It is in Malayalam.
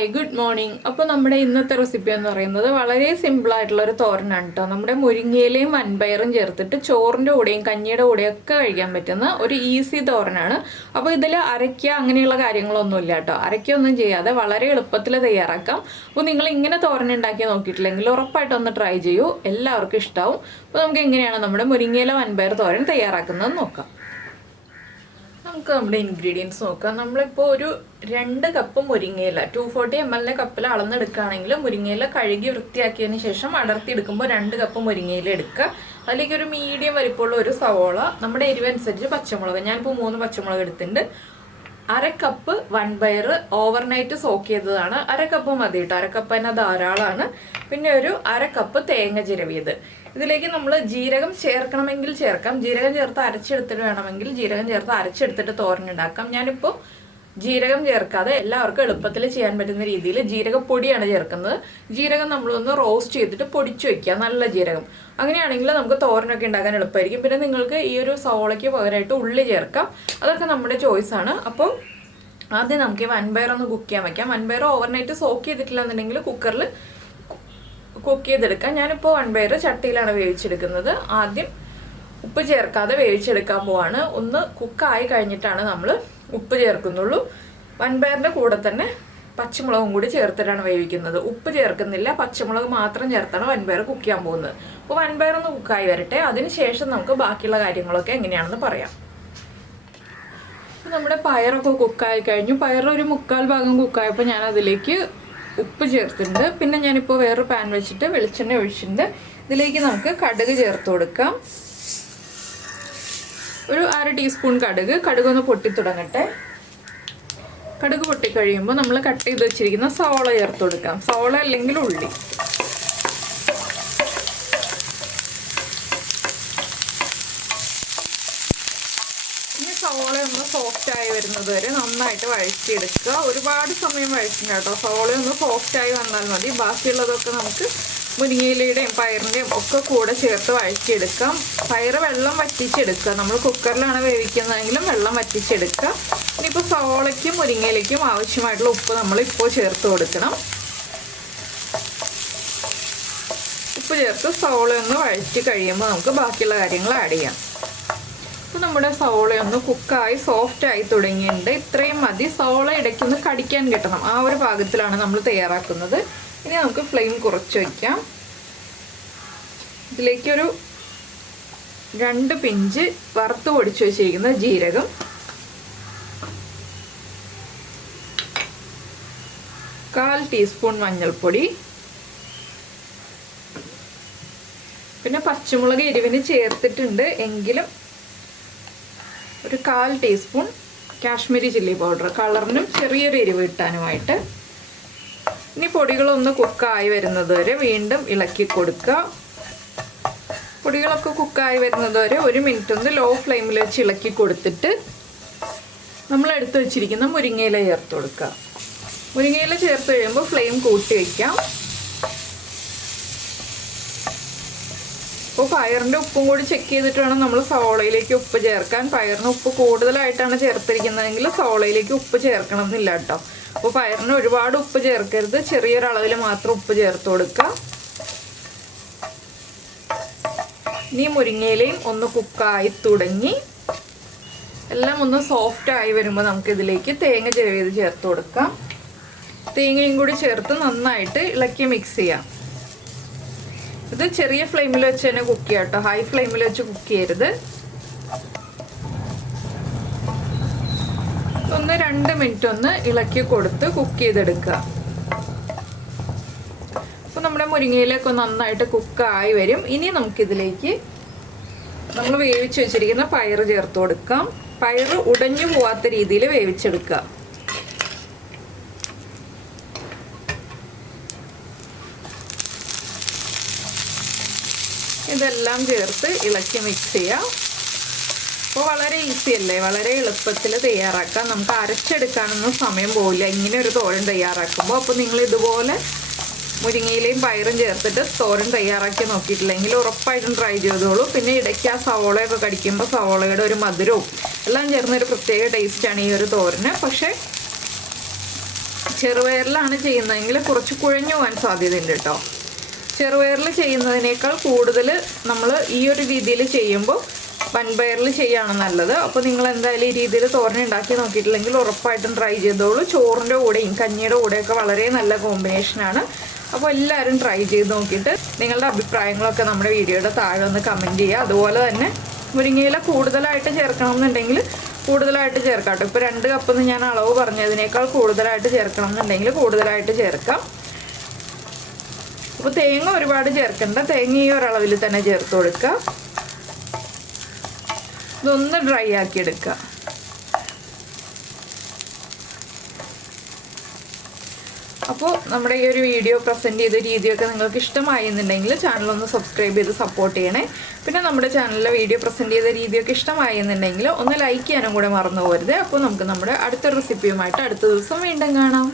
Hi good morning. അപ്പോൾ നമ്മുടെ ഇന്നത്തെ റെസിപ്പി എന്ന് പറയുന്നത് വളരെ സിമ്പിളായിട്ടുള്ളൊരു തോരനാണ് കേട്ടോ. നമ്മുടെ മുരിങ്ങയിലയും വൻപയറും ചേർത്തിട്ട് ചോറിൻ്റെ കൂടെയും കഞ്ഞിയുടെ കൂടെയും ഒക്കെ കഴിക്കാൻ പറ്റുന്ന ഒരു ഈസി തോരനാണ്. അപ്പോൾ ഇതിൽ അരയ്ക്കുക അങ്ങനെയുള്ള കാര്യങ്ങളൊന്നുമില്ല കേട്ടോ. അരയ്ക്കൊന്നും ചെയ്യാതെ വളരെ എളുപ്പത്തിൽ തയ്യാറാക്കാം. അപ്പോൾ നിങ്ങൾ ഇങ്ങനെ തോരൻ ഉണ്ടാക്കി നോക്കിയിട്ടില്ലെങ്കിൽ ഉറപ്പായിട്ടൊന്ന് ട്രൈ ചെയ്യൂ, എല്ലാവർക്കും ഇഷ്ടമാവും. അപ്പോൾ നമുക്ക് എങ്ങനെയാണ് നമ്മുടെ മുരിങ്ങയില വൻപയർ തോരൻ തയ്യാറാക്കുന്നത് നോക്കാം. നമുക്ക് നമ്മുടെ ഇൻഗ്രീഡിയൻസ് നോക്കാം. നമ്മളിപ്പോൾ ഒരു 2 കപ്പ് മുരിങ്ങയില 240 ml കപ്പിൽ അളന്നെടുക്കുകയാണെങ്കിൽ മുരിങ്ങയില കഴുകി വൃത്തിയാക്കിയതിന് ശേഷം അടർത്തിയെടുക്കുമ്പോൾ 2 കപ്പ് മുരിങ്ങയില എടുക്കുക. അതിലേക്ക് ഒരു മീഡിയം വലിപ്പമുള്ള ഒരു സവോള, നമ്മുടെ എരിവനുസരിച്ച് പച്ചമുളക്, ഞാനിപ്പോൾ 3 പച്ചമുളക് എടുത്തിട്ടുണ്ട്. 1/2 കപ്പ് വൻപയർ ഓവർനൈറ്റ് സോക്ക് ചെയ്തതാണ്. 1/2 കപ്പ് മതി കേട്ടോ, 1/2 കപ്പ് തന്നെ ധാരാളമാണ്. പിന്നെ ഒരു 1/2 കപ്പ് തേങ്ങ ചിരവിയത്. ഇതിലേക്ക് നമ്മൾ ജീരകം ചേർക്കണമെങ്കിൽ ചേർക്കാം, ജീരകം ചേർത്ത് അരച്ചെടുത്തിട്ട് വേണമെങ്കിൽ ജീരകം ചേർത്ത് അരച്ചെടുത്തിട്ട് തോരനുണ്ടാക്കാം. ഞാനിപ്പോൾ ജീരകം ചേർക്കാതെ എല്ലാവർക്കും എളുപ്പത്തിൽ ചെയ്യാൻ പറ്റുന്ന രീതിയിൽ ജീരകപ്പൊടിയാണ് ചേർക്കുന്നത്. ജീരകം നമ്മളൊന്ന് റോസ്റ്റ് ചെയ്തിട്ട് പൊടിച്ചു വെക്കുക, നല്ല ജീരകം. അങ്ങനെയാണെങ്കിൽ നമുക്ക് തോരനൊക്കെ ഉണ്ടാക്കാൻ എളുപ്പമായിരിക്കും. പിന്നെ നിങ്ങൾക്ക് ഈ ഒരു സവോളയ്ക്ക് പകരമായിട്ട് ഉള്ളി ചേർക്കാം, അതൊക്കെ നമ്മുടെ ചോയ്സാണ്. അപ്പോൾ ആദ്യം നമുക്ക് ഈ വൻപയർ ഒന്ന് കുക്ക് ചെയ്യാൻ വയ്ക്കാം. വൻപയർ ഓവർനൈറ്റ് സോക്ക് ചെയ്തിട്ടില്ല എന്നുണ്ടെങ്കിൽ കുക്കറിൽ കുക്ക് ചെയ്തെടുക്കാം. ഞാനിപ്പോൾ വൻപയർ ചട്ടിയിലാണ് വേവിച്ചെടുക്കുന്നത്. ആദ്യം ഉപ്പ് ചേർക്കാതെ വേവിച്ചെടുക്കാൻ പോവാണ്. ഒന്ന് കുക്കായി കഴിഞ്ഞിട്ടാണ് നമ്മൾ ഉപ്പ് ചേർക്കുന്നുള്ളൂ. വൻപയറിൻ്റെ കൂടെ തന്നെ പച്ചമുളകും കൂടി ചേർത്തിട്ടാണ് വേവിക്കുന്നത്. ഉപ്പ് ചേർക്കുന്നില്ല, പച്ചമുളക് മാത്രം ചേർത്താണ് വൻപയർ കുക്ക് ചെയ്യാൻ പോകുന്നത്. അപ്പോൾ വൻപയർ ഒന്ന് കുക്കായി വരട്ടെ, അതിന് ശേഷം നമുക്ക് ബാക്കിയുള്ള കാര്യങ്ങളൊക്കെ എങ്ങനെയാണെന്ന് പറയാം. നമ്മുടെ പയറൊക്കെ കുക്കായി കഴിഞ്ഞു. പയർ ഒരു 1/4 ഭാഗം കുക്കായപ്പോൾ ഞാൻ അതിലേക്ക് ഉപ്പ് ചേർത്തിട്ടുണ്ട്. പിന്നെ ഞാനിപ്പോൾ വേറൊരു പാൻ വെച്ചിട്ട് വെളിച്ചെണ്ണ ഒഴിച്ചിട്ടുണ്ട്. ഇതിലേക്ക് നമുക്ക് കടുക് ചേർത്ത് കൊടുക്കാം. ഒരു 1/2 ടീസ്പൂൺ കടുക് ഒന്ന് പൊട്ടി തുടങ്ങട്ടെ. കടുക് പൊട്ടിക്കഴിയുമ്പോൾ നമ്മൾ കട്ട് ചെയ്ത് വെച്ചിരിക്കുന്ന സവോള ചേർത്ത് കൊടുക്കാം. സവോള അല്ലെങ്കിൽ ഉള്ളി. ഇനി സവോള ഒന്ന് സോഫ്റ്റായി വരുന്നത് വരെ നന്നായിട്ട് വഴറ്റിയെടുക്കുക. ഒരുപാട് സമയം വഴറ്റില്ല കേട്ടോ, സവോള ഒന്ന് സോഫ്റ്റായി വന്നാൽ മതി. ബാക്കിയുള്ളതൊക്കെ നമുക്ക് മുരിങ്ങയിലയുടെയും പയറിൻ്റെയും ഒക്കെ കൂടെ ചേർത്ത് വഴറ്റിയെടുക്കാം. പയർ വെള്ളം വറ്റിച്ചെടുക്കുക. നമ്മൾ കുക്കറിലാണ് വേവിക്കുന്നതെങ്കിലും വെള്ളം വറ്റിച്ചെടുക്കുക. ഇനിയിപ്പോൾ സവോളയ്ക്കും മുരിങ്ങയിലേക്കും ആവശ്യമായിട്ടുള്ള ഉപ്പ് നമ്മൾ ഇപ്പോൾ ചേർത്ത് കൊടുക്കണം. ഉപ്പ് ചേർത്ത് സവോള ഒന്ന് വഴറ്റി കഴിയുമ്പോൾ നമുക്ക് ബാക്കിയുള്ള കാര്യങ്ങൾ ആഡ് ചെയ്യാം. അപ്പോൾ നമ്മുടെ സവോളയൊന്ന് കുക്കായി സോഫ്റ്റായി തുടങ്ങിയിട്ടുണ്ട്. ഇത്രയും മതി. സവോള ഇടയ്ക്കൊന്ന് കടിക്കാൻ കിട്ടണം, ആ ഒരു പാകത്തിലാണ് നമ്മൾ തയ്യാറാക്കുന്നത്. ഇനി നമുക്ക് ഫ്ലെയിം കുറച്ച് വയ്ക്കാം. ഇതിലേക്കൊരു 2 പിഞ്ച് വറുത്ത് പൊടിച്ച് വെച്ചിരിക്കുന്ന ജീരകം, കാൽ ടീസ്പൂൺ മഞ്ഞൾപ്പൊടി, പിന്നെ പച്ചമുളക് എരിവിന് ചേർത്തിട്ടുണ്ട് എങ്കിലും ഒരു 1/4 ടീസ്പൂൺ കാശ്മീരി ചില്ലി പൗഡർ, കളറിനും ചെറിയൊരു എരിവ് കിട്ടാനുമായിട്ട്. ഇനി പൊടികളൊന്ന് കുക്കായി വരുന്നത് വരെ വീണ്ടും ഇളക്കി കൊടുക്കുക. പൊടികളൊക്കെ കുക്കായി വരുന്നത് വരെ 1 മിനിറ്റ് ഒന്ന് ലോ ഫ്ലെയിമിൽ വെച്ച് ഇളക്കി കൊടുത്തിട്ട് നമ്മൾ എടുത്തു വെച്ചിരിക്കുന്ന മുരിങ്ങയില ചേർത്ത് കൊടുക്കുക. മുരിങ്ങയില ചേർത്ത് കഴിയുമ്പോൾ ഫ്ലെയിം കൂട്ടി വയ്ക്കാം. അപ്പോൾ പയറിൻ്റെ ഉപ്പും കൂടി ചെക്ക് ചെയ്തിട്ട് വേണം നമ്മൾ സവോളയിലേക്ക് ഉപ്പ് ചേർക്കാൻ. പയറിന് ഉപ്പ് കൂടുതലായിട്ടാണ് ചേർത്തിരിക്കുന്നതെങ്കിൽ സവോളയിലേക്ക് ഉപ്പ് ചേർക്കണം എന്നില്ല കേട്ടോ. അപ്പോൾ പയറിന് ഒരുപാട് ഉപ്പ് ചേർക്കരുത്, ചെറിയൊരളവിൽ മാത്രം ഉപ്പ് ചേർത്ത് കൊടുക്കുക. ഇനി മുരിങ്ങയിലയും ഒന്ന് കുക്കായി തുടങ്ങി എല്ലാം ഒന്ന് സോഫ്റ്റായി വരുമ്പോൾ നമുക്കിതിലേക്ക് തേങ്ങ ചിരവിയത് ചേർത്ത് കൊടുക്കാം. തേങ്ങയും കൂടി ചേർത്ത് നന്നായിട്ട് ഇളക്കി മിക്സ് ചെയ്യാം. ഇത് ചെറിയ ഫ്ലെയിമിൽ വെച്ച് തന്നെ കുക്ക് ചെയ്യാം കേട്ടോ, ഹൈ ഫ്ലെയിമിൽ വെച്ച് കുക്ക് ചെയ്യരുത്. ഒന്ന് 2 മിനിറ്റ് ഒന്ന് ഇളക്കി കൊടുത്ത് കുക്ക് ചെയ്തെടുക്കുക. അപ്പോൾ നമ്മുടെ മുരിങ്ങയിലൊക്കെ നന്നായിട്ട് കുക്കായി വരും. ഇനി നമുക്കിതിലേക്ക് നമ്മൾ വേവിച്ച് വെച്ചിരിക്കുന്ന പയർ ചേർത്ത് കൊടുക്കാം. പയർ ഉടഞ്ഞു പോവാത്ത രീതിയിൽ വേവിച്ചെടുക്കുക. ഇതെല്ലാം ചേർത്ത് ഇളക്കി മിക്സ് ചെയ്യാം. അപ്പോൾ വളരെ ഈസി അല്ലേ, വളരെ എളുപ്പത്തിൽ തയ്യാറാക്കാം. നമുക്ക് അരച്ചെടുക്കാനൊന്നും സമയം പോവില്ല ഇങ്ങനെ ഒരു തോരൻ തയ്യാറാക്കുമ്പോൾ. അപ്പോൾ നിങ്ങൾ ഇതുപോലെ മുരിങ്ങയിലയും പയറും ചേർത്തിട്ട് തോരൻ തയ്യാറാക്കി നോക്കിയിട്ടില്ലെങ്കിൽ ഉറപ്പായിട്ടും ട്രൈ ചെയ്തോളൂ. പിന്നെ ഇടയ്ക്ക് ആ സവോളയൊക്കെ കടിക്കുമ്പോൾ സവോളയുടെ ഒരു മധുരവും എല്ലാം ചേർന്നൊരു പ്രത്യേക ടേസ്റ്റാണ് ഈ ഒരു തോരന്. പക്ഷേ ചെറുപയറിലാണ് ചെയ്യുന്നതെങ്കിൽ കുറച്ച് കുഴഞ്ഞു പോകാൻ സാധ്യതയുണ്ട് കേട്ടോ. ചെറുപയറിൽ ചെയ്യുന്നതിനേക്കാൾ കൂടുതൽ നമ്മൾ ഈ ഒരു രീതിയിൽ ചെയ്യുമ്പോൾ വൻപയറിൽ ചെയ്യുകയാണ് നല്ലത്. അപ്പോൾ നിങ്ങൾ എന്തായാലും ഈ രീതിയിൽ തോരൻ ഉണ്ടാക്കി നോക്കിയിട്ടില്ലെങ്കിൽ ഉറപ്പായിട്ടും ട്രൈ ചെയ്തോളൂ. ചോറിൻ്റെ കൂടെയും കഞ്ഞിയുടെ കൂടെയൊക്കെ വളരെ നല്ല കോമ്പിനേഷനാണ്. അപ്പോൾ എല്ലാവരും ട്രൈ ചെയ്ത് നോക്കിയിട്ട് നിങ്ങളുടെ അഭിപ്രായങ്ങളൊക്കെ നമ്മുടെ വീഡിയോയുടെ താഴെ ഒന്ന് കമൻറ്റ് ചെയ്യുക. അതുപോലെ തന്നെ മുരിങ്ങയില കൂടുതലായിട്ട് ചേർക്കണം എന്നുണ്ടെങ്കിൽ കൂടുതലായിട്ട് ചേർക്കാം കേട്ടോ. ഇപ്പോൾ 2 കപ്പെന്ന് ഞാൻ അളവ് പറഞ്ഞതിനേക്കാൾ കൂടുതലായിട്ട് ചേർക്കണം എന്നുണ്ടെങ്കിൽ കൂടുതലായിട്ട് ചേർക്കാം. അപ്പോൾ തേങ്ങ ഒരുപാട് ചേർക്കണ്ട, തേങ്ങ ഈ ഒരളവിൽ തന്നെ ചേർത്ത് കൊടുക്കുക. ഇതൊന്ന് ഡ്രൈ ആക്കി എടുക്കുക. അപ്പോൾ നമ്മുടെ ഈ ഒരു വീഡിയോ പ്രസൻറ്റ് ചെയ്ത രീതിയൊക്കെ നിങ്ങൾക്ക് ഇഷ്ടമായി എന്നുണ്ടെങ്കിൽ ചാനലൊന്ന് സബ്സ്ക്രൈബ് ചെയ്ത് സപ്പോർട്ട് ചെയ്യണേ. പിന്നെ നമ്മുടെ ചാനലിലെ വീഡിയോ പ്രസൻറ്റ് ചെയ്ത രീതിയൊക്കെ ഇഷ്ടമായി എന്നുണ്ടെങ്കിൽ ഒന്ന് ലൈക്ക് ചെയ്യാനും കൂടെ മറന്നു പോകരുത്. അപ്പോൾ നമുക്ക് നമ്മുടെ അടുത്ത റെസിപ്പിയുമായിട്ട് അടുത്ത ദിവസം വീണ്ടും കാണാം.